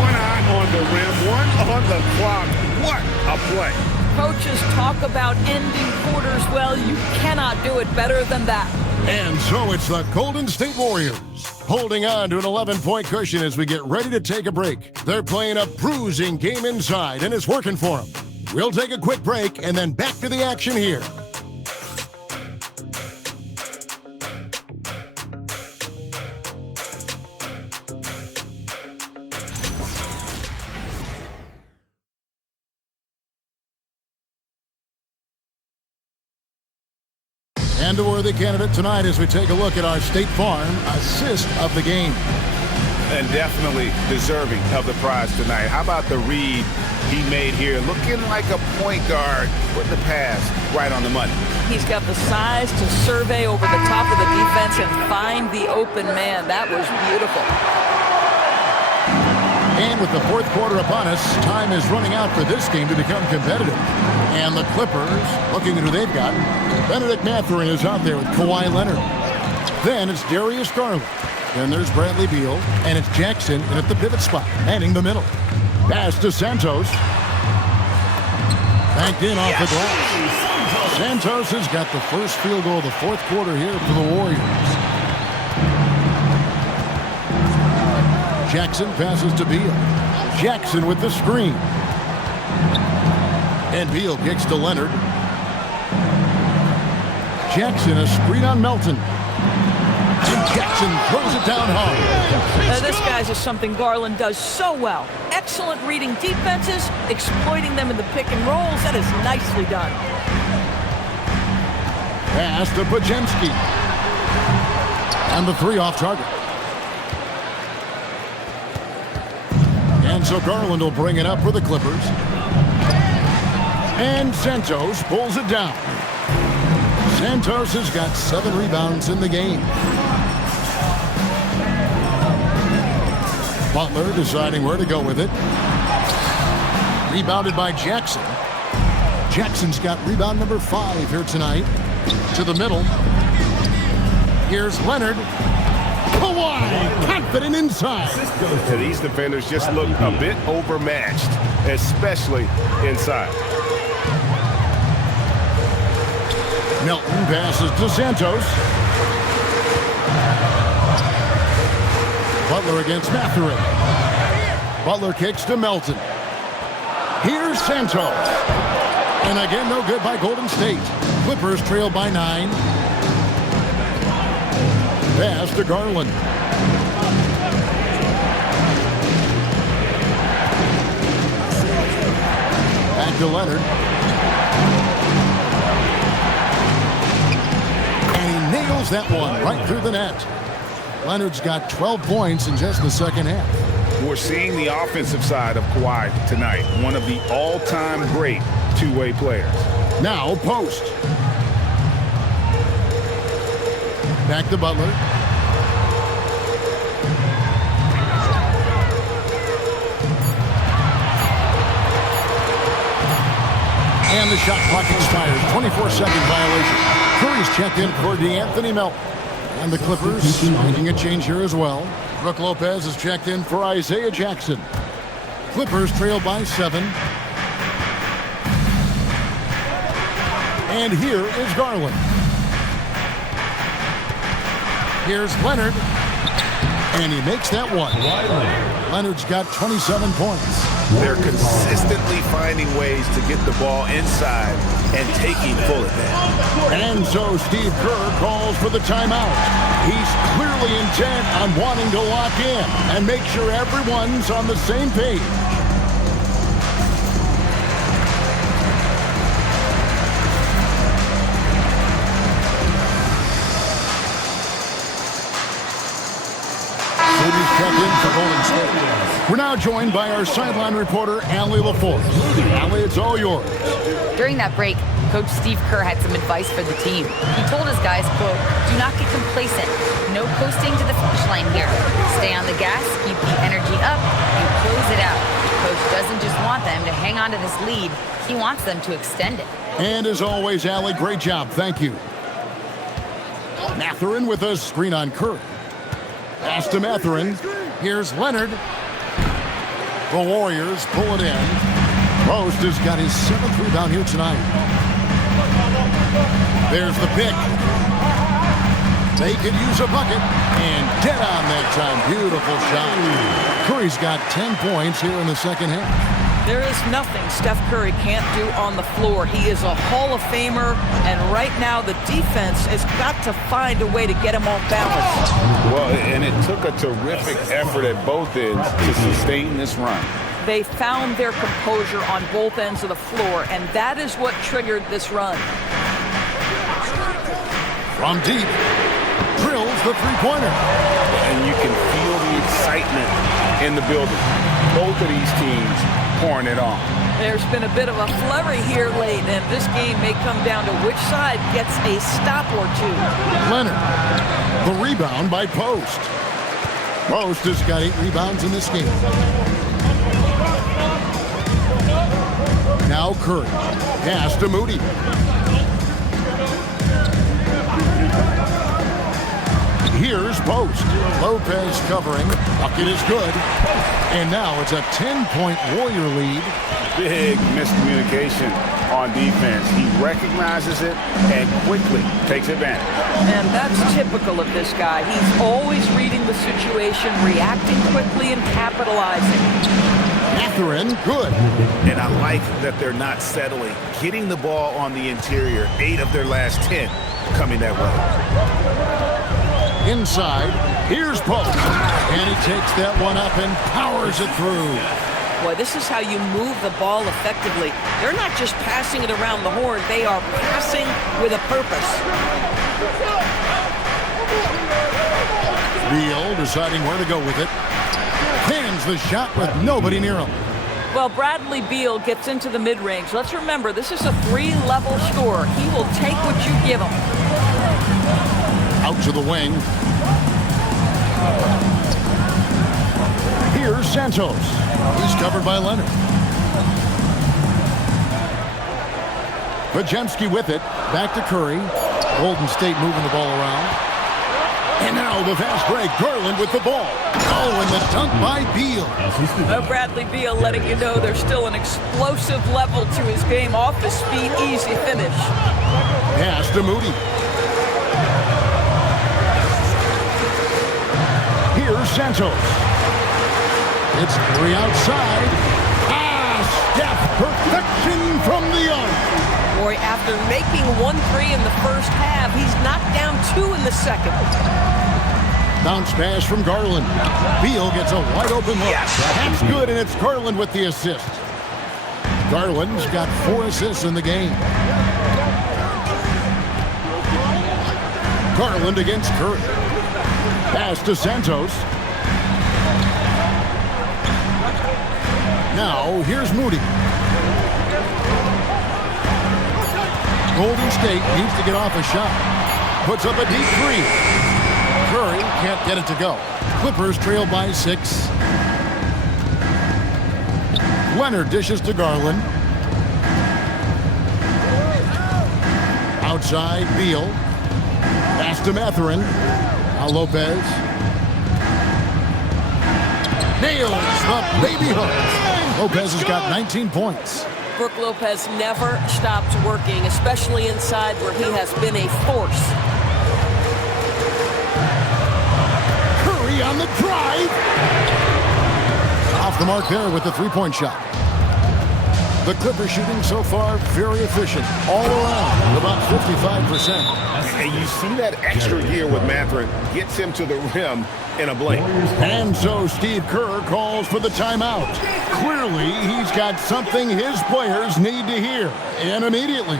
One eye on the rim, one on the clock. What a play. Coaches talk about ending quarters well. You cannot do it better than that. And so it's the Golden State Warriors holding on to an 11-point cushion as we get ready to take a break. They're playing a bruising game inside, and it's working for them. We'll take a quick break and then back to the action here. And a worthy candidate tonight as we take a look at our State Farm assist of the game. And definitely deserving of the prize tonight. How about the read he made here? Looking like a point guard, putting the pass right on the money. He's got the size to survey over the top of the defense and find the open man. That was beautiful. And with the fourth quarter upon us, time is running out for this game to become competitive. And the Clippers, looking at who they've got, Benedict Mathurin is out there with Kawhi Leonard. Then it's Darius Garland. Then there's Bradley Beal, and it's Jackson in at the pivot spot, manning the middle. Pass to Santos. Banked in off the glass. Santos has got the first field goal of the fourth quarter here for the Warriors. Jackson passes to Beal. Jackson with the screen. And Beal kicks to Leonard. Jackson a screen on Melton. And Jackson throws it down hard. This guy's just something Garland does so well. Excellent reading defenses, exploiting them in the pick and rolls. That is nicely done. Pass to Pajemski. And the three off target. And so Garland will bring it up for the Clippers. And Santos pulls it down. Santos has got 7 rebounds in the game. Butler deciding where to go with it. Rebounded by Jackson. Jackson's got rebound number 5 here tonight. To the middle. Here's Leonard. Kawhi, confident inside. These defenders just look a bit overmatched, especially inside. Melton passes to Santos. Butler against Mathurin. Butler kicks to Melton. Here's Santos. And again, no good by Golden State. Clippers trail by 9. Pass to Garland. Back to Leonard. And he nails that one right through the net. Leonard's got 12 points in just the second half. We're seeing the offensive side of Kawhi tonight. One of the all-time great two-way players. Now Post. Back to Butler. And the shot clock expires. 24-second violation. Curry's checked in for D'Anthony Melton. And the Clippers making a change here as well. Brook Lopez is checked in for Isaiah Jackson. Clippers trail by 7. And here is Garland. Here's Leonard. And he makes that one. Leonard's got 27 points. They're consistently finding ways to get the ball inside and taking full advantage. And so Steve Kerr calls for the timeout. He's clearly intent on wanting to lock in and make sure everyone's on the same page. We're now joined by our sideline reporter, Allie LaForce. Allie, it's all yours. During that break, Coach Steve Kerr had some advice for the team. He told his guys, quote, "Do not get complacent. No coasting to the finish line here. Stay on the gas, keep the energy up, and close it out." Coach doesn't just want them to hang on to this lead. He wants them to extend it. And as always, Allie, great job. Thank you. Mathurin with a screen on Kerr. Pass to Mathurin. Here's Leonard. The Warriors pull it in. Post has got his 7th rebound here tonight. There's the pick. They could use a bucket. And dead on that time. Beautiful shot. Curry's got 10 points here in the second half. There is nothing Steph Curry can't do on the floor. He is a Hall of Famer, and right now the defense has got to find a way to get him off balance. Well, and it took a terrific effort at both ends to sustain this run. They found their composure on both ends of the floor, and that is what triggered this run. From deep, drills the three-pointer. And you can feel the excitement in the building. Both of these teams pouring it on. There's been a bit of a flurry here late, and this game may come down to which side gets a stop or two. Leonard, the rebound by Post. Post has got 8 rebounds in this game. Now Curry, pass to Moody. Here's Post. Lopez covering. Bucket is good. And now it's a 10-point Warrior lead. Big miscommunication on defense. He recognizes it and quickly takes advantage. And that's typical of this guy. He's always reading the situation, reacting quickly, and capitalizing. Mathurin, good. And I like that they're not settling. Getting the ball on the interior, 8 of their last 10 coming that way. Inside, here's Post. And he takes that one up and powers it through. Boy, this is how you move the ball effectively. They're not just passing it around the horn. They are passing with a purpose. Beal deciding where to go with it. Pins the shot with nobody near him. Well, Bradley Beal gets into the mid-range. Let's remember, this is a 3-level scorer. He will take what you give him. Out to the wing. Here's Santos. He's covered by Leonard. Pajemski with it. Back to Curry. Golden State moving the ball around. And now the fast break. Garland with the ball. Oh, and the dunk by Beal. Bradley Beal letting you know there's still an explosive level to his game. Off his feet, easy finish. Pass to Moody. Here's Santos. It's 3 outside. Steph, perfection from the arc. Boy, after making 1-3 in the first half, he's knocked down 2 in the second. Bounce pass from Garland. Beal gets a wide open look. That's good, and it's Garland with the assist. Garland's got 4 assists in the game. Garland against Curry. Pass to Santos. Now, here's Moody. Golden State needs to get off a shot. Puts up a deep 3. Curry can't get it to go. Clippers trail by 6. Leonard dishes to Garland. outside, Beal. Pass to Mathurin. Now Lopez. Nails the baby hook. Lopez has got 19 points. Brook Lopez never stops working, especially inside where he has been a force. Curry on the drive. Off the mark there with the three-point shot. The Clippers shooting so far very efficient all around, about 55%. And you see that extra gear with Mathurin gets him to the rim in a blink. And so Steve Kerr calls for the timeout. Clearly, he's got something his players need to hear, and immediately.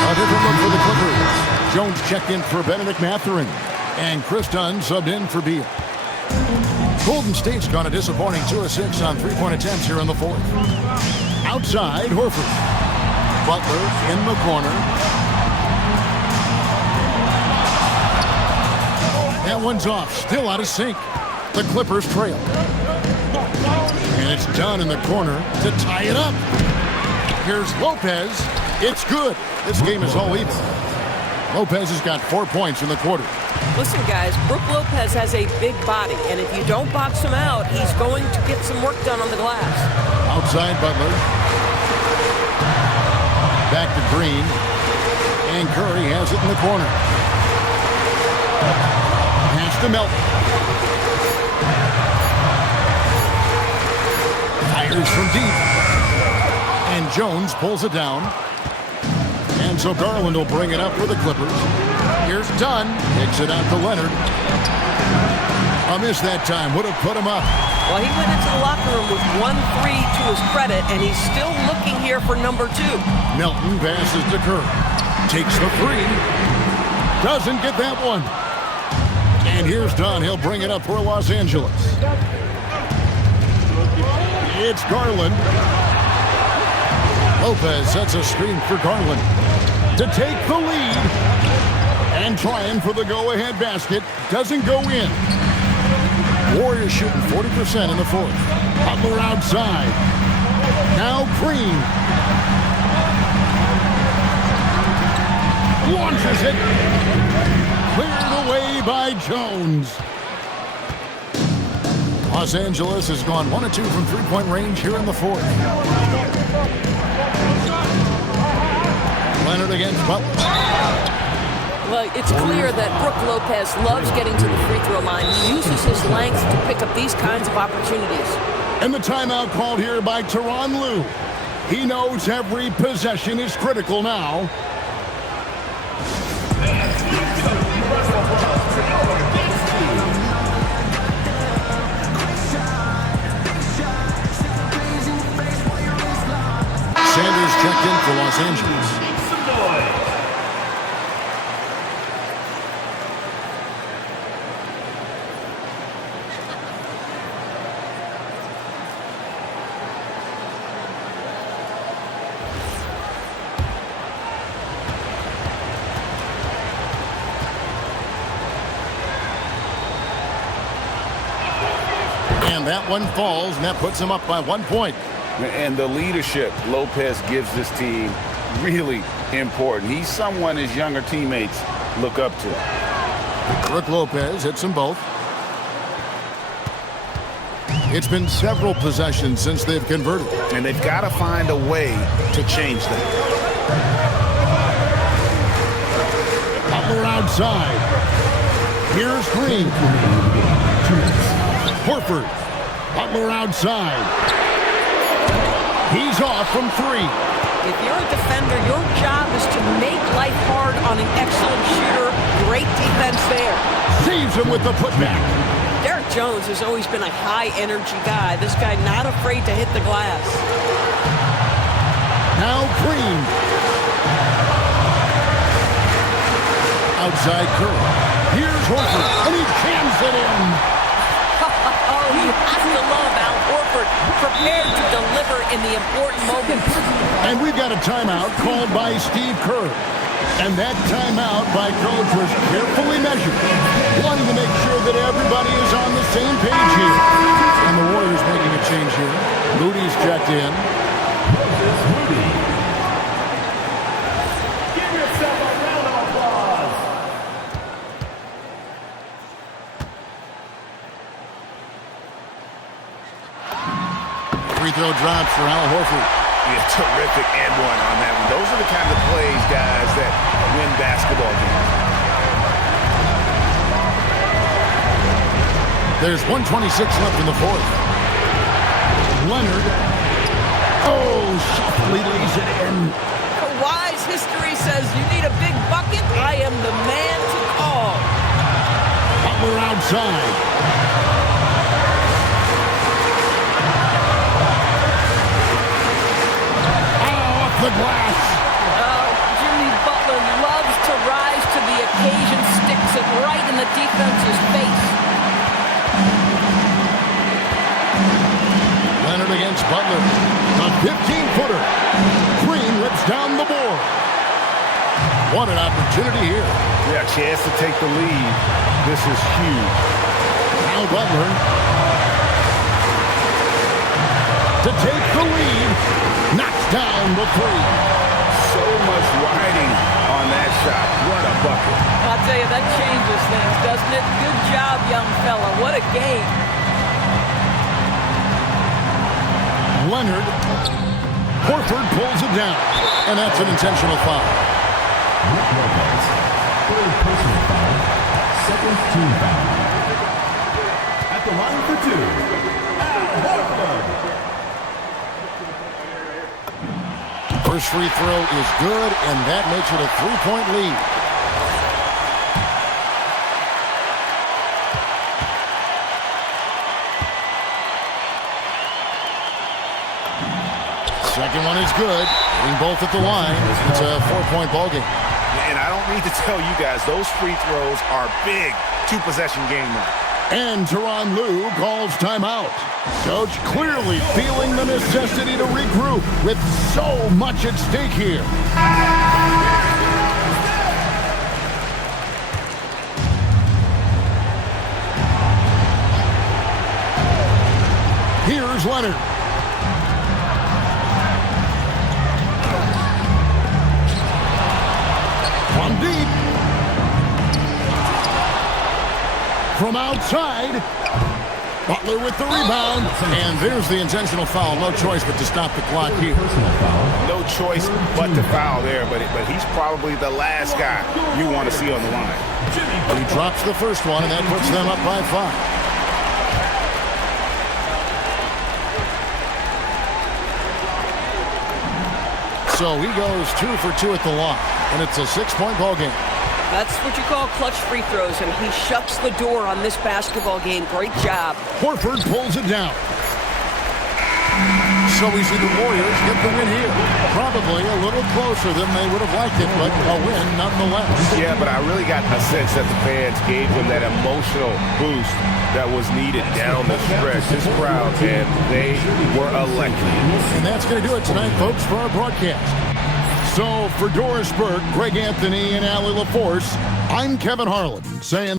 A different look for the Clippers. Jones checked in for Benedict Mathurin, and Chris Dunn subbed in for Beal. Golden State's gone a disappointing 2 of 6 on three-point attempts here in the fourth. Outside, Horford. Butler in the corner. That one's off, still out of sync. The Clippers trail. And it's Dunn in the corner to tie it up. Here's Lopez. It's good. This game is all even. Lopez has got 4 points in the quarter. Listen, guys, Brook Lopez has a big body, and if you don't box him out, he's going to get some work done on the glass. Outside Butler. Back to Green. And Curry has it in the corner. Pass to Melton. Fires from deep. And Jones pulls it down. And so Garland will bring it up for the Clippers. Here's Dunn. Takes it out to Leonard. A miss that time. Would have put him up. Well, he went into the locker room with 1-3 to his credit, and he's still looking here for number 2. Melton passes to Kerr. Takes the three. Doesn't get that one. And here's Dunn. He'll bring it up for Los Angeles. It's Garland. Lopez sets a screen for Garland to take the lead. And trying for the go-ahead basket. Doesn't go in. Warriors shooting 40% in the fourth. Butler outside. Now Green. Launches it. Cleared away by Jones. Los Angeles has gone 1 of 2 from three-point range here in the fourth. Leonard against Butler. Well, it's clear that Brook Lopez loves getting to the free throw line. He uses his length to pick up these kinds of opportunities. And the timeout called here by Tyronn Lue. He knows every possession is critical now. Sanders checked in for Los Angeles. And that one falls, and that puts him up by 1 point. And the leadership Lopez gives this team really important. He's someone his younger teammates look up to. Brook Lopez hits them both. It's been several possessions since they've converted. And they've got to find a way to change that. Butler outside. Here's Green. Horford. Butler outside. He's off from 3. If you're a defender, your job is to make life hard on an excellent shooter. Great defense there. Saves him with the putback. Derek Jones has always been a high-energy guy. This guy not afraid to hit the glass. Now Green. Outside Curry. Here's Horford, and he jams it in. Oh, you have to love Al Horford, prepared to deliver in the important moments. And we've got a timeout called by Steve Kerr. And that timeout by Coach was carefully measured, wanting to make sure that everybody is on the same page here. And the Warriors making a change here. Moody's checked in. Give yourself a round of applause. Free throw drops for Al Horford. Yeah, terrific and one on that one. Those are the kind of plays, guys, that win basketball games. There's 1:26 left in the fourth. Leonard. Oh, softly lays it in. Kawhi's history says you need a big bucket. I am the man to call. Butler outside. The glass. Oh, Jimmy Butler loves to rise to the occasion, sticks it right in the defense's face. Leonard against Butler. A 15-footer. Green rips down the board. What an opportunity here. Yeah, chance to take the lead. This is huge. Now Butler. To take the lead. Knocks down the three. So much riding on that shot. What a bucket. I'll tell you, that changes things, doesn't it? Good job, young fella. What a game. Leonard. Horford pulls it down. And that's an intentional foul. Third personal foul. Second team foul. At the line for two, Al Horford. First free throw is good, and that makes it a three-point lead. Second one is good. Getting both at the line. It's a 4-point ball game. And I don't need to tell you guys, those free throws are big two-possession game now. And Tyronn Lue calls timeout. Coach clearly feeling the necessity to regroup with so much at stake here. Here's Leonard. From deep. From outside. Butler with the rebound. And there's the intentional foul. No choice but to stop the clock here. No choice but to foul there, but he's probably the last guy you want to see on the line. He drops the first one, and that puts them up by 5. So he goes 2 for 2 at the line, and it's a 6-point ball game. That's what you call clutch free throws, and he shuts the door on this basketball game. Great job. Horford pulls it down. So we see the Warriors get the win here. Probably a little closer than they would have liked it, but a win nonetheless. Yeah, but I really got a sense that the fans gave them that emotional boost that was needed down the stretch. This crowd, and they were electric. And that's going to do it tonight, folks, for our broadcast. So for Doris Burke, Greg Anthony, and Allie LaForce, I'm Kevin Harlan saying